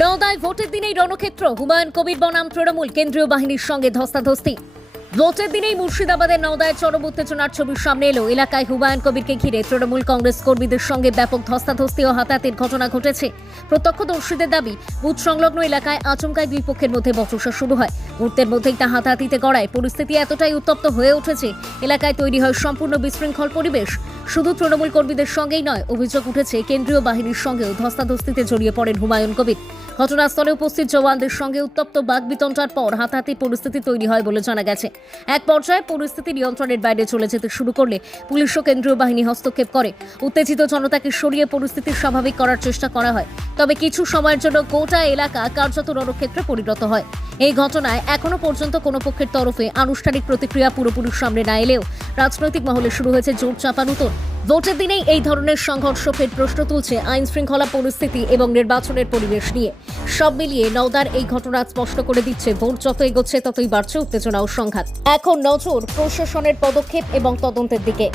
নওদায় ভোটের দিনেই রণক্ষেত্র, হুমায়ুন কবির বনাম তৃণমূল কেন্দ্রীয় বাহিনীর সঙ্গে ধস্তাধস্তি। ভোটের দিনেই মুর্শিদাবাদের নওদায় চরম উত্তেজনার ছবির সামনে এলো। এলাকায় হুমায়ুন কবিরকে ঘিরে তৃণমূল কংগ্রেস কর্মীদের সঙ্গে ব্যাপক ধস্তাধস্তি ও হাতাহাতির ঘটনা ঘটেছে। প্রত্যক্ষদর্শীদের দাবি, বুথ সংলগ্ন এলাকায় আচমকায় দুই পক্ষের মধ্যে বচসা শুরু হয়। মুহূর্তের মধ্যেই তা হাতাহাতিতে গড়ায়। পরিস্থিতি এতটাই উত্তপ্ত হয়ে উঠেছে, এলাকায় তৈরি হয় সম্পূর্ণ বিশৃঙ্খল পরিবেশ। শুধু তৃণমূল কর্মীদের সঙ্গেই নয়, অভিযোগ উঠেছে কেন্দ্রীয় বাহিনীর সঙ্গেও ধস্তাধস্তিতে জড়িয়ে পড়েন হুমায়ুন কবির। ঘটনাস্থলে উপস্থিত জওয়ানদের সঙ্গে উত্তপ্ত বাকবিতণ্ডার পর হাতাহাতি পরিস্থিতি তৈরি হয় বলে জানা গেছে। এক পর্যায়ে পরিস্থিতি নিয়ন্ত্রণের বাইরে চলে যেতে শুরু করলে পুলিশ ও কেন্দ্রীয় বাহিনী হস্তক্ষেপ করে। উত্তেজিত জনতাকে সরিয়ে পরিস্থিতি স্বাভাবিক করার চেষ্টা করা হয়। তবে কিছু সময়ের জন্য গোটা এলাকা কার্যত রণক্ষেত্রে পরিণত হয়। এই ঘটনায় এখনো পর্যন্ত কোনো পক্ষের তরফে আনুষ্ঠানিক প্রতিক্রিয়া পুরোপুরি সামনে না এলেও রাজনৈতিক মহলে শুরু হয়েছে জোর চাপানুতোর। ভোটের দিনেই এই ধরনের সংঘর্ষ ফের প্রশ্ন তুলছে আইন শৃঙ্খলা পরিস্থিতি এবং নির্বাচনের পরিবেশ নিয়ে। সব মিলিয়ে নওদার এই ঘটনা স্পষ্ট করে দিচ্ছে, ভোট যত এগোচ্ছে ততই বাড়ছে উত্তেজনা ও সংঘাত। এখন নজর প্রশাসনের পদক্ষেপ এবং তদন্তের দিকে।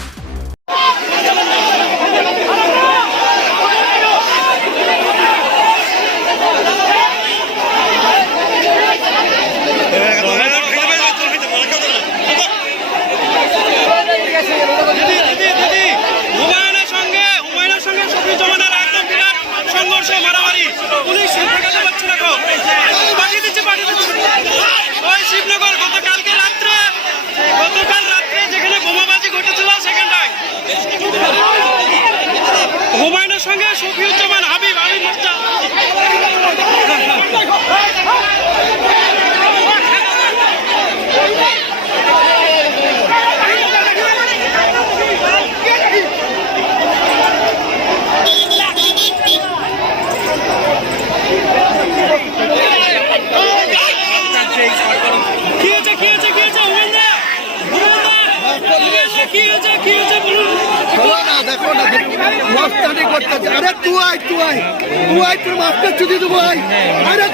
মারামারি পুলিশ ঠেকাতে পারছে না, পাঠিয়ে দিচ্ছে ওই শিবনগর গতকাল রাত্রে যেখানে বোমাবাজি ঘটেছিল সেখানটায় হুমায়ুনের সঙ্গে শফিউজ্জামান হাবিব মোর্চা দেখো না মাস্টারি করতেছে। আরে তুই তোর মাস্টার চুদি দেবো। আরে